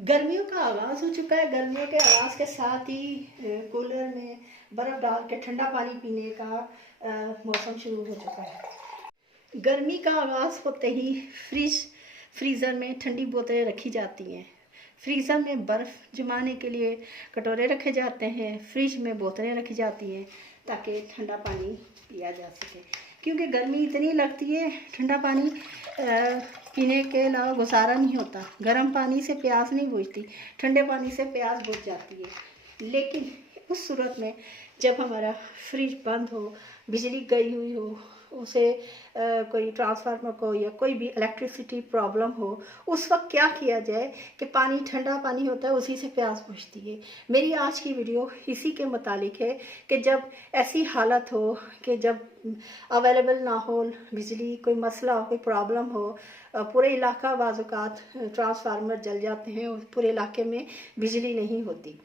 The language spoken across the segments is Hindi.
गर्मियों का आगाज़ हो चुका है। गर्मियों के आगाज़ के साथ ही कूलर में बर्फ़ डाल के ठंडा पानी पीने का मौसम शुरू हो चुका है। गर्मी का आगाज़ होते ही फ्रीज़र में ठंडी बोतलें रखी जाती हैं। फ्रीज़र में बर्फ़ जमाने के लिए कटोरे रखे जाते हैं। फ्रिज में बोतलें रखी जाती हैं ताकि ठंडा पानी पिया जा सके, क्योंकि गर्मी इतनी लगती है ठंडा पानी पीने के अलावा गुजारा नहीं होता। गर्म पानी से प्यास नहीं बुझती, ठंडे पानी से प्यास बुझ जाती है। लेकिन उस सूरत में जब हमारा फ्रिज बंद हो, बिजली गई हुई हो, उसे कोई ट्रांसफार्मर को या कोई भी इलेक्ट्रिसिटी प्रॉब्लम हो, उस वक्त क्या किया जाए कि पानी ठंडा पानी होता है, उसी से प्यास बुझती है। मेरी आज की वीडियो इसी के मुतालिक है कि जब ऐसी हालत हो कि जब अवेलेबल ना हो बिजली, कोई मसला हो, कोई प्रॉब्लम हो, पूरे इलाका बाज़-औक़ात ट्रांसफार्मर जल जाते हैं और पूरे इलाके में बिजली नहीं होती।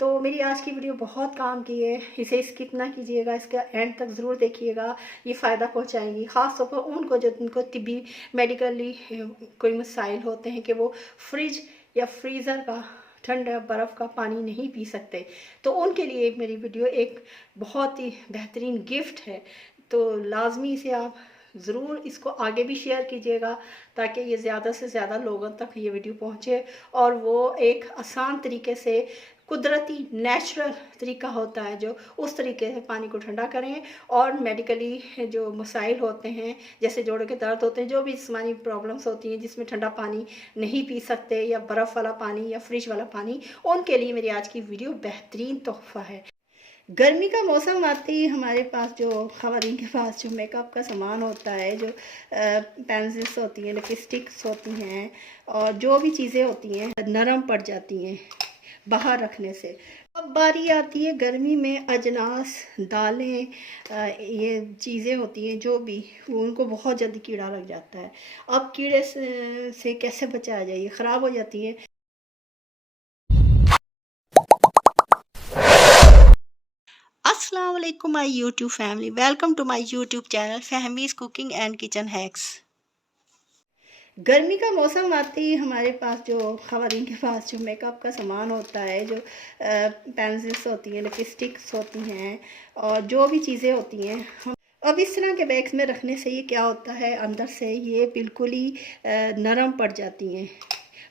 तो मेरी आज की वीडियो बहुत काम की है, इसे स्किप ना कीजिएगा, इसका एंड तक ज़रूर देखिएगा, ये फ़ायदा पहुंचाएंगी। ख़ास तौर पर उनको जो उनको तिब्बी मेडिकली कोई मसाइल होते हैं कि वो फ्रिज या फ्रीज़र का ठंडा बर्फ़ का पानी नहीं पी सकते, तो उनके लिए मेरी वीडियो एक बहुत ही बेहतरीन गिफ्ट है। तो लाजमी इसे आप ज़रूर इसको आगे भी शेयर कीजिएगा ताकि ये ज़्यादा से ज़्यादा लोगों तक ये वीडियो पहुँचे और वो एक आसान तरीके से, कुदरती नेचुरल तरीका होता है जो, उस तरीके से पानी को ठंडा करें और मेडिकली जो मसाइल होते हैं, जैसे जोड़ों के दर्द होते हैं, जो भी जिस्मानी प्रॉब्लम्स होती हैं जिसमें ठंडा पानी नहीं पी सकते या बर्फ़ वाला पानी या फ्रिज वाला पानी, उनके लिए मेरी आज की वीडियो बेहतरीन तोहफ़ा है। गर्मी का मौसम आते ही हमारे पास जो ख़वातीन के पास जो मेकअप का सामान होता है, जो पेंसिल्स होती हैं, लिपस्टिक्स होती हैं और जो भी चीज़ें होती हैं नरम पड़ जाती हैं बाहर रखने से। अब बारी आती है गर्मी में अजनास, दालें, ये चीज़ें होती हैं जो भी, उनको बहुत जल्दी कीड़ा लग जाता है। अब कीड़े से कैसे बचाया जाए, ये ख़राब हो जाती है। अस्सलाम वालेकुम my YouTube family, welcome to my YouTube channel Fahmi's cooking and kitchen hacks. गर्मी का मौसम आते ही हमारे पास जो ख़वातीन के पास जो मेकअप का सामान होता है, जो पेंसिल्स होती हैं, लिपस्टिक्स होती हैं और जो भी चीज़ें होती हैं, हम अब इस तरह के बैग्स में रखने से ये क्या होता है, अंदर से ये बिल्कुल ही नरम पड़ जाती हैं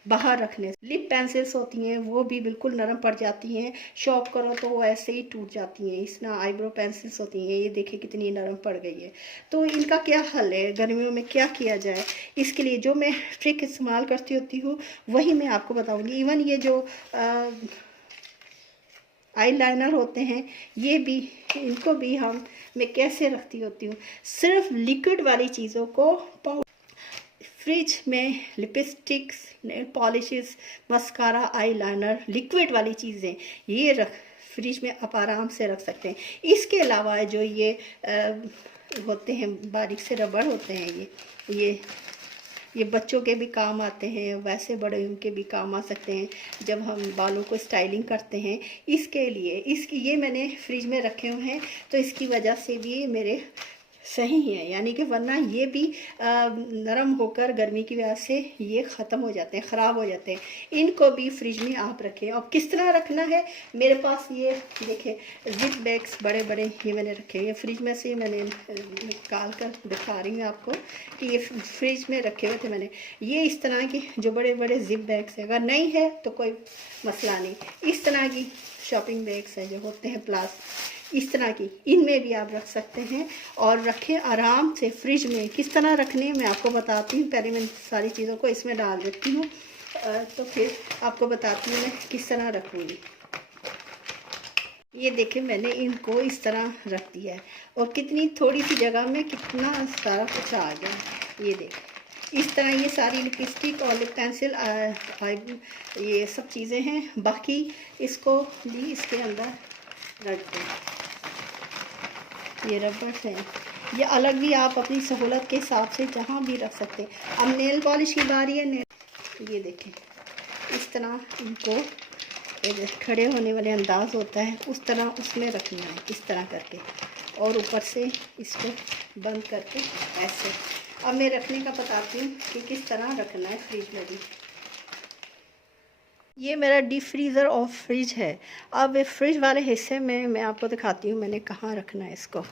बाहर रखने से। लिप पेंसिल्स होती हैं वो भी बिल्कुल नरम पड़ जाती हैं, शॉप करो तो वो ऐसे ही टूट जाती हैं। इस तरह आईब्रो पेंसिल्स होती हैं, ये देखिए कितनी नरम पड़ गई है। तो इनका क्या हल है, गर्मियों में क्या किया जाए, इसके लिए जो मैं ट्रिक इस्तेमाल करती होती हूँ वही मैं आपको बताऊँगी। इवन ये जो आई लाइनर होते हैं, ये भी, इनको भी मैं कैसे रखती होती हूँ, सिर्फ लिक्विड वाली चीज़ों को फ्रिज में lipsticks, nail polishes, mascara, eye liner, liquid वाली चीज़ें ये फ्रिज में आप आराम से रख सकते हैं। इसके अलावा जो ये होते हैं बारीक से रबड़ होते हैं, ये बच्चों के भी काम आते हैं, वैसे बड़े उनके भी काम आ सकते हैं जब हम बालों को स्टाइलिंग करते हैं। इसके लिए ये मैंने फ्रिज में रखे हुए हैं, तो इसकी वजह से भी मेरे सही है, यानी कि वरना ये भी नरम होकर गर्मी की वजह से ये ख़त्म हो जाते हैं, ख़राब हो जाते हैं। इनको भी फ्रिज में आप रखें। और किस तरह रखना है, मेरे पास ये देखें जिप बैग्स बड़े बड़े ये मैंने रखे हैं, फ्रिज में से मैंने निकाल कर दिखा रही हूँ आपको कि ये फ्रिज में रखे हुए थे मैंने। ये इस तरह की जो बड़े बड़े जिप बैग्स हैं, अगर नहीं है तो कोई मसला नहीं, इस तरह की शॉपिंग बैग्स हैं जो होते हैं इस तरह की, इनमें भी आप रख सकते हैं और रखें आराम से फ्रिज में। किस तरह रखने मैं आपको बताती हूँ, पहले मैं सारी चीज़ों को इसमें डाल देती हूँ तो फिर आपको बताती हूँ मैं किस तरह रखूँगी। ये देखें मैंने इनको इस तरह रख दिया है और कितनी थोड़ी सी जगह में कितना सारा कुछ आ गया। ये देखें इस तरह ये सारी लिपस्टिक और लिप पेंसिल ये सब चीज़ें हैं, बाकी इसको भी इसके अंदर रख दें। ये रबर है, ये अलग भी आप अपनी सहूलत के हिसाब से जहाँ भी रख सकते हैं। अब नेल पॉलिश की बारी है। ये देखें इस तरह इनको खड़े होने वाले अंदाज़ होता है, उस तरह उसमें रखना है इस तरह करके, और ऊपर से इसको बंद करके ऐसे। अब मैं रखने का बताती हूँ कि किस तरह रखना है फ्रिज में भी। ये मेरा डीप फ्रीज़र और फ्रिज है। अब फ्रिज वाले हिस्से में मैं आपको दिखाती हूँ मैंने कहाँ रखना है इसको।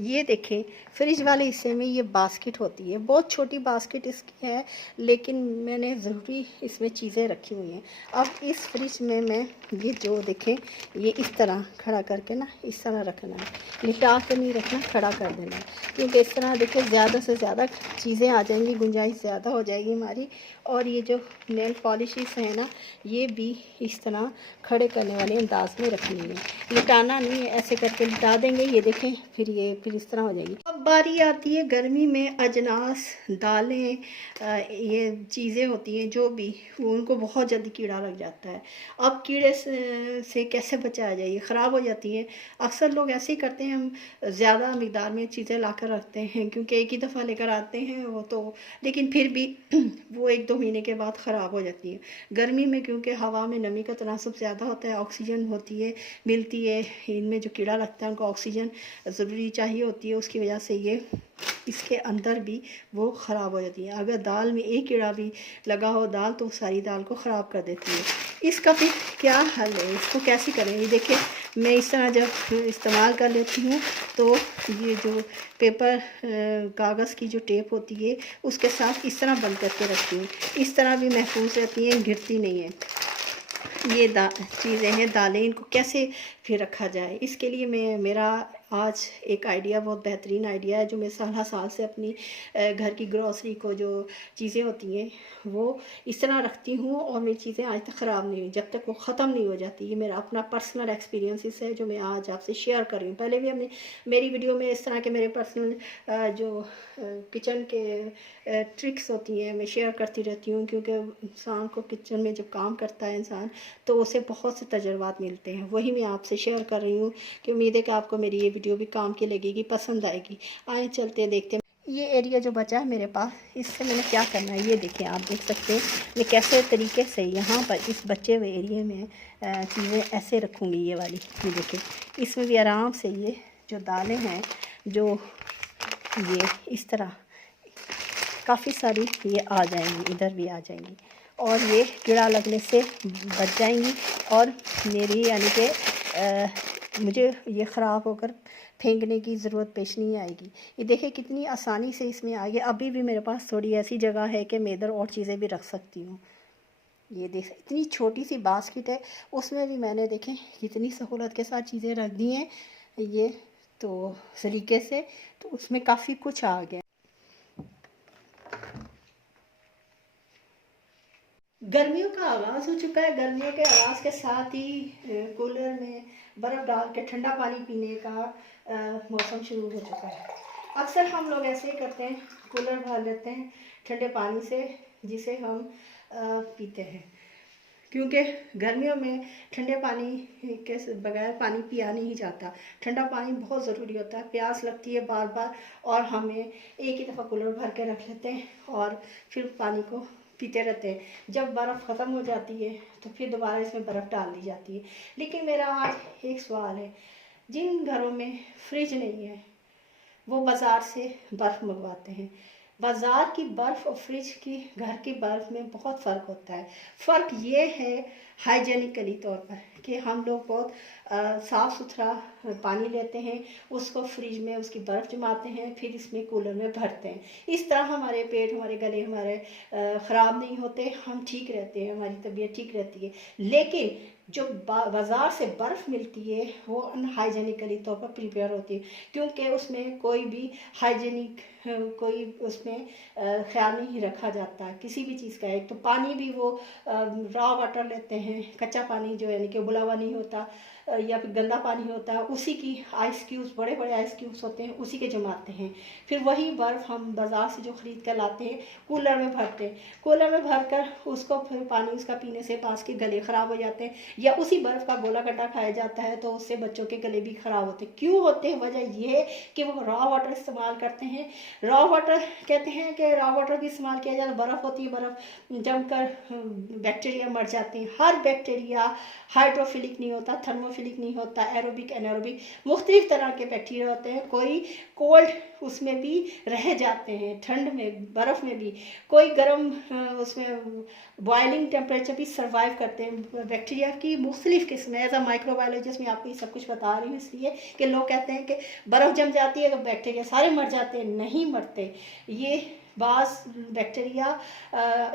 ये देखें, फ्रिज वाले हिस्से में ये बास्केट होती है, बहुत छोटी बास्केट इसकी है, लेकिन मैंने ज़रूरी इसमें चीज़ें रखी हुई हैं। अब इस फ्रिज में मैं ये जो देखें, ये इस तरह खड़ा करके ना इस तरह रखना है, लिटा के नहीं रखना, खड़ा कर देना है, क्योंकि इस तरह देखें ज़्यादा से ज़्यादा चीज़ें आ जाएंगी, गुंजाइश ज़्यादा हो जाएगी हमारी। और ये जो नेल पॉलिशेस है ना, ये भी इस तरह खड़े करने वाले अंदाज में रखनी है, लिटाना नहीं है, ऐसे करके लिटा देंगे, ये देखें, फिर इस तरह हो जाएगी। अब बारी आती है गर्मी में अजनास, दालें, ये चीज़ें होती हैं जो भी, उनको बहुत जल्दी कीड़ा लग जाता है। अब कीड़े से कैसे बचाया जाए, ये ख़राब हो जाती हैं। अक्सर लोग ऐसे ही करते हैं, हम ज़्यादा मिक़दार में चीज़ें ला कर रखते हैं, क्योंकि एक ही दफ़ा लेकर आते हैं वो तो, लेकिन फिर भी वो 1-2 महीने के बाद ख़राब हो जाती है। गर्मी में क्योंकि हवा में नमी का तनासुब ज़्यादा होता है, ऑक्सीजन होती है, मिलती है, इनमें जो कीड़ा लगता है उनको ऑक्सीजन ज़रूरी चाहिए होती है, उसकी वजह से ये इसके अंदर भी वो ख़राब हो जाती है। अगर दाल में एक कीड़ा भी लगा हो दाल, तो सारी दाल को ख़राब कर देती है। इसका फिर क्या हल है, इसको कैसे करें? ये देखिए, मैं इस तरह जब इस्तेमाल कर लेती हूँ तो ये जो पेपर कागज़ की जो टेप होती है उसके साथ इस तरह बंद करके रखती हूँ, इस तरह भी महफूज रहती हैं, गिरती नहीं है। ये चीज़ें हैं, दालें, इनको कैसे फिर रखा जाए, इसके लिए मेरा आज एक आइडिया, बहुत बेहतरीन आइडिया है, जो मैं साल से अपनी घर की ग्रॉसरी को जो चीज़ें होती हैं वो इस तरह रखती हूँ, और मेरी चीज़ें आज तक ख़राब नहीं हुई जब तक वो ख़त्म नहीं हो जाती। ये मेरा अपना पर्सनल एक्सपीरियंस है जो मैं आज आपसे शेयर कर रही हूँ। पहले भी हमने मेरी वीडियो में इस तरह के मेरे पर्सनल जो किचन के ट्रिक्स होती हैं मैं शेयर करती रहती हूँ, क्योंकि इंसान को किचन में जब काम करता है इंसान, तो उसे बहुत से तजुर्बात मिलते हैं, वही मैं आपसे शेयर कर रही हूँ, कि उम्मीद है कि आपको मेरी ये वीडियो भी काम की लगेगी, पसंद आएगी। आए चलते देखते हैं। ये एरिया जो बचा है मेरे पास, इससे मैंने क्या करना है, ये देखें, आप देख सकते हैं मैं कैसे तरीके से यहाँ पर इस बचे हुए एरिया में चीज़ें ऐसे रखूँगी। ये वाली, ये देखें, इसमें भी आराम से ये जो दालें हैं, जो ये इस तरह काफ़ी सारी ये आ जाएंगी, इधर भी आ जाएंगी, और ये कीड़ा लगने से बच जाएंगी, और मेरी यानी कि मुझे ये ख़राब होकर फेंकने की ज़रूरत पेश नहीं आएगी। ये देखिए कितनी आसानी से इसमें आ गया। अभी भी मेरे पास थोड़ी ऐसी जगह है कि मैं इधर और चीज़ें भी रख सकती हूँ। ये देख, इतनी छोटी सी बास्केट है, उसमें भी मैंने देखें कितनी सहूलत के साथ चीज़ें रख दी हैं, ये तो सलीके से, तो उसमें काफ़ी कुछ आ गया। गर्मियों का आगाज़ हो चुका है। गर्मियों के आगाज़ के साथ ही कूलर में बर्फ़ डाल के ठंडा पानी पीने का मौसम शुरू हो चुका है। अक्सर हम लोग ऐसे ही करते हैं, कूलर भर लेते हैं ठंडे पानी से, जिसे हम पीते हैं, क्योंकि गर्मियों में ठंडे पानी के बगैर पानी पिया नहीं जाता। ठंडा पानी बहुत ज़रूरी होता है, प्यास लगती है बार बार, और हमें एक ही दफ़ा कूलर भर के रख लेते हैं और फिर पानी को पीते रहते हैं। जब बर्फ़ ख़त्म हो जाती है तो फिर दोबारा इसमें बर्फ़ डाल दी जाती है। लेकिन मेरा आज एक सवाल है, जिन घरों में फ्रिज नहीं है वो बाज़ार से बर्फ़ मंगवाते हैं। बाज़ार की बर्फ़ और फ्रिज की घर की बर्फ़ में बहुत फ़र्क होता है। फ़र्क ये है हाइजेनिकली तौर पर, कि हम लोग बहुत साफ़ सुथरा पानी लेते हैं, उसको फ्रिज में उसकी बर्फ़ जमाते हैं, फिर इसमें कूलर में भरते हैं। इस तरह हमारे पेट, हमारे गले, हमारे ख़राब नहीं होते, हम ठीक रहते हैं, हमारी तबीयत ठीक रहती है। लेकिन जो बाज़ार से बर्फ़ मिलती है वो अनहाइजेनिकली तौर पर प्रिपेयर होती है, क्योंकि उसमें कोई भी हाइजेनिक कोई उसमें ख्याल नहीं रखा जाता किसी भी चीज़ का। एक तो पानी भी वो रॉ वाटर लेते हैं, कच्चा पानी जो यानी कि उबला हुआ नहीं होता, या फिर गंदा पानी होता है, उसी की आइस क्यूब्स, बड़े बड़े आइस क्यूब्स होते हैं, उसी के जमाते हैं। फिर वही बर्फ़ हम बाज़ार से जो ख़रीद कर लाते हैं कूलर में भरते हैं, कूलर में भर कर उसको फिर पानी उसका पीने से पास के गले ख़राब हो जाते हैं, या उसी बर्फ़ का गोला गड्ढा खाया जाता है, तो उससे बच्चों के गले भी ख़राब होते हैं। क्यों होते हैं? वजह ये है कि वो रॉ वाटर इस्तेमाल करते हैं। रॉ वाटर कहते हैं कि रॉ वाटर भी इस्तेमाल किया जाता है, बर्फ़ होती है, बर्फ़ जम कर बैक्टीरिया मर जाते हैं। हर बैक्टीरिया हाइड्रोफिलिक नहीं होता, थर्मो हाइड्रोफिलिक नहीं होता, एरोबिक एनारोबिक मुख्तलिफ तरह के बैक्टीरिया होते हैं। कोई कोल्ड उसमें भी रह जाते हैं, ठंड में, बर्फ़ में भी। कोई गर्म उसमें बॉइलिंग टेम्परेचर भी सर्वाइव करते हैं। बैक्टीरिया की मुख्तलिफ किस्में, एज अ माइक्रोबायोलॉजिस्ट मैं आपको ये सब कुछ बता रही हूँ इसलिए कि लोग कहते हैं कि बर्फ़ जम जाती है तो बैक्टीरिया सारे मर जाते हैं। नहीं मरते। ये बास बैक्टीरिया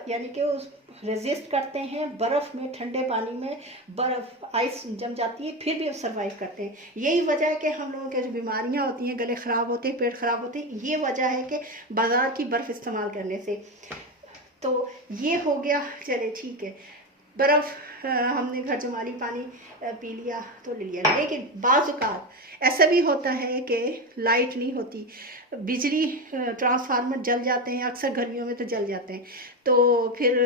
यानी कि उस रेजिस्ट करते हैं बर्फ़ में, ठंडे पानी में बर्फ़ आइस जम जाती है फिर भी सर्वाइव करते हैं। यही वजह है कि हम लोगों के जो बीमारियां होती हैं, गले ख़राब होते हैं, पेट ख़राब होते हैं, ये वजह है कि बाज़ार की बर्फ़ इस्तेमाल करने से। तो ये हो गया, चले ठीक है, बर्फ़ हमने घर जमाली पानी पी लिया तो ले लिया। लेकिन बाज़ औक़ात ऐसा भी होता है कि लाइट नहीं होती, बिजली ट्रांसफार्मर जल जाते हैं, अक्सर गर्मियों में तो जल जाते हैं, तो फिर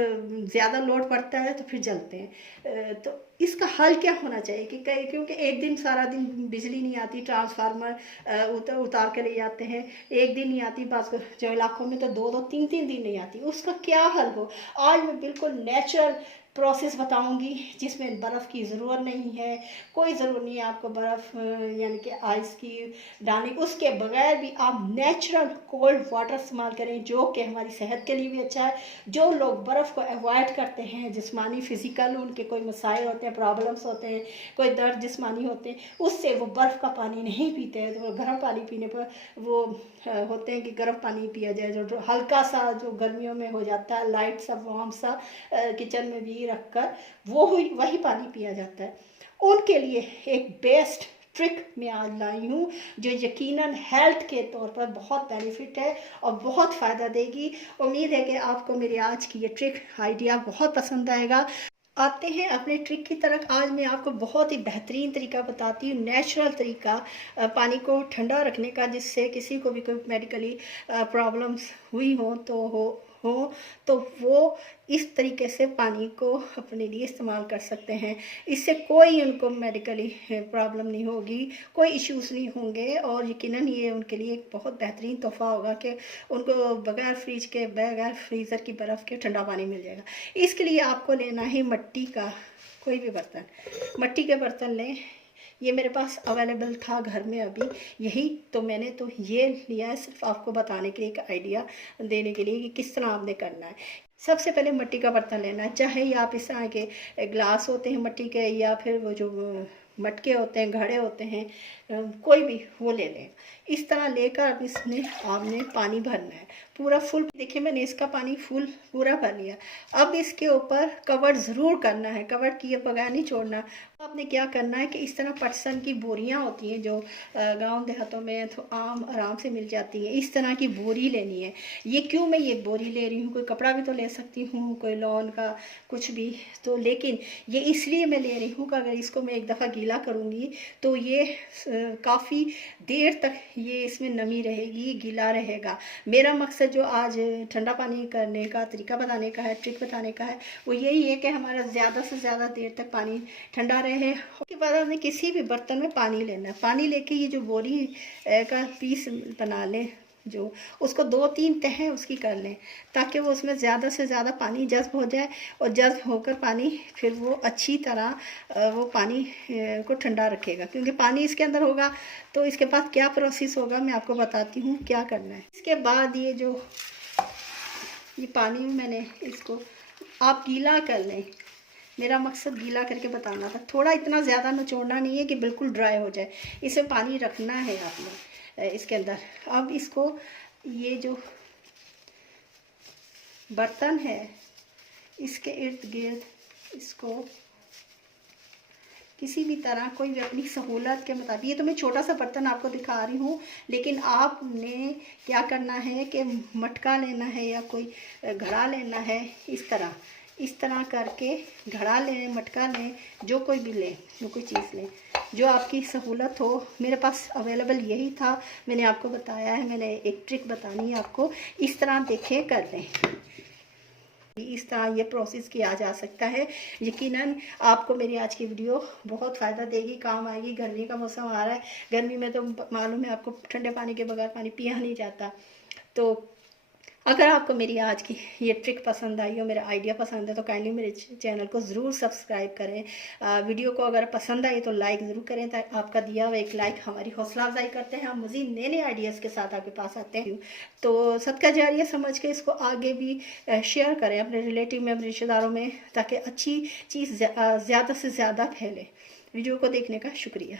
ज़्यादा लोड पड़ता है तो फिर जलते हैं। तो इसका हल क्या होना चाहिए कि क्योंकि एक दिन सारा दिन बिजली नहीं आती, ट्रांसफार्मर उतार के ले जाते हैं, एक दिन नहीं आती, बाज़ जो इलाकों में तो 2-2, 3-3 दिन नहीं आती। उसका क्या हल हो? आज मैं बिल्कुल नेचुरल प्रोसेस बताऊंगी जिसमें बर्फ़ की ज़रूरत नहीं है, कोई ज़रूरत नहीं है आपको बर्फ़ यानी कि आइस की डालने। उसके बगैर भी आप नेचुरल कोल्ड वाटर इस्तेमाल करें जो कि हमारी सेहत के लिए भी अच्छा है। जो लोग बर्फ़ को अवॉइड करते हैं, जिस्मानी फ़िज़िकल उनके कोई मसाइल होते हैं, प्रॉब्लम्स होते हैं, कोई दर्द जिस्मानी होते हैं, उससे वो बर्फ़ का पानी नहीं पीते हैं, तो गर्म पानी पीने पर वो होते हैं कि गर्म पानी पिया जाए, जो हल्का सा जो गर्मियों में हो जाता है, लाइट सा वार्म सा किचन में भी रखकर वही पानी पिया जाता है। उनके लिए एक बेस्ट ट्रिक मैं आज लाई हूँ जो यकीनन हेल्थ के तौर पर बहुत बेनिफिट है और बहुत फ़ायदा देगी। उम्मीद है कि आपको मेरी आज की ये ट्रिक आइडिया बहुत पसंद आएगा। आते हैं अपने ट्रिक की तरफ। आज मैं आपको बहुत ही बेहतरीन तरीका बताती हूँ, नेचुरल तरीका पानी को ठंडा रखने का, जिससे किसी को भी कोई मेडिकली प्रॉब्लम्स हुई हो तो वो इस तरीके से पानी को अपने लिए इस्तेमाल कर सकते हैं। इससे कोई उनको मेडिकली प्रॉब्लम नहीं होगी, कोई इश्यूज़ नहीं होंगे और यकीनन ये उनके लिए एक बहुत बेहतरीन तोहफ़ा होगा कि उनको बगैर फ्रिज के, बगैर फ्रीज़र की बर्फ़ के ठंडा पानी मिल जाएगा। इसके लिए आपको लेना है मिट्टी का कोई भी बर्तन, मिट्टी के बर्तन लें। ये मेरे पास अवेलेबल था घर में अभी, यही तो मैंने तो ये लिया है सिर्फ आपको बताने के लिए, एक आइडिया देने के लिए कि किस तरह आपने करना है। सबसे पहले मिट्टी का बर्तन लेना है, चाहे ये आप इस तरह के ग्लास होते हैं मिट्टी के, या फिर वो जो मटके होते हैं, घड़े होते हैं, कोई भी वो ले लें। इस तरह लेकर अब इसमें आपने पानी भरना है पूरा फुल। देखिए मैंने इसका पानी फुल पूरा भर लिया। अब इसके ऊपर कवर ज़रूर करना है, कवर किए बगैर नहीं छोड़ना। आपने क्या करना है कि इस तरह पटसन की बोरियां होती हैं जो गांव देहातों में तो आराम से मिल जाती हैं, इस तरह की बोरी लेनी है। ये क्यों मैं ये बोरी ले रही हूँ, कोई कपड़ा भी तो ले सकती हूँ, कोई लॉन का कुछ भी तो, लेकिन ये इसलिए मैं ले रही हूँ कि अगर इसको मैं एक दफ़ा गीला करूँगी तो ये काफ़ी देर तक ये इसमें नमी रहेगी, गीला रहेगा। मेरा मकसद जो आज ठंडा पानी करने का तरीका बताने का है, ट्रिक बताने का है, वो यही है कि हमारा ज़्यादा से ज़्यादा देर तक पानी ठंडा रहे। उसके बाद हमने किसी भी बर्तन में पानी लेना है। पानी लेके ये जो बोरी का पीस बना लें, जो उसको 2-3 तह उसकी कर लें ताकि वो उसमें ज़्यादा से ज़्यादा पानी जज़्ब हो जाए, और जज़्ब होकर पानी फिर वो अच्छी तरह वो पानी को ठंडा रखेगा, क्योंकि पानी इसके अंदर होगा। तो इसके बाद क्या प्रोसेस होगा मैं आपको बताती हूँ क्या करना है। इसके बाद ये पानी में मैंने इसको आप गीला कर लें। मेरा मकसद गीला करके बताना था, थोड़ा इतना ज़्यादा निचोड़ना नहीं है कि बिल्कुल ड्राई हो जाए, इसे पानी रखना है आपने इसके अंदर। अब इसको ये जो बर्तन है इसके इर्द गिर्द इसको किसी भी तरह कोई भी अपनी सहूलत के मुताबिक, ये तो मैं छोटा सा बर्तन आपको दिखा रही हूँ, लेकिन आपने क्या करना है कि मटका लेना है या कोई घड़ा लेना है, इस तरह करके घड़ा लें, मटका लें, जो कोई भी लें, जो कोई चीज़ लें जो आपकी सहूलत हो। मेरे पास अवेलेबल यही था, मैंने आपको बताया है, मैंने एक ट्रिक बतानी है आपको, इस तरह देखें कर लें। इस तरह ये प्रोसेस किया जा सकता है। यकीनन आपको मेरी आज की वीडियो बहुत फ़ायदा देगी, काम आएगी। गर्मी का मौसम आ रहा है, गर्मी में तो मालूम है आपको ठंडे पानी के बगैर पानी पिया नहीं जाता। तो अगर आपको मेरी आज की ये ट्रिक पसंद आई हो, मेरा आइडिया पसंद है, तो काइंडली मेरे चैनल को ज़रूर सब्सक्राइब करें। वीडियो को अगर पसंद आई तो लाइक ज़रूर करें, ताकि आपका दिया हुआ एक लाइक हमारी हौसला अफजाई करते हैं, हम मज़ीद नए नए आइडियाज़ के साथ आपके पास आते हैं। तो सदका जारिया समझ के इसको आगे भी शेयर करें अपने रिलेटिव में, अपने रिश्तेदारों में, ताकि अच्छी चीज़ ज़्यादा से ज़्यादा फैले। वीडियो को देखने का शुक्रिया।